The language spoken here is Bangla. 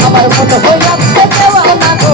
আমার মন হইয়াছে দেওয়া না গো প্রাণ হইয়াছে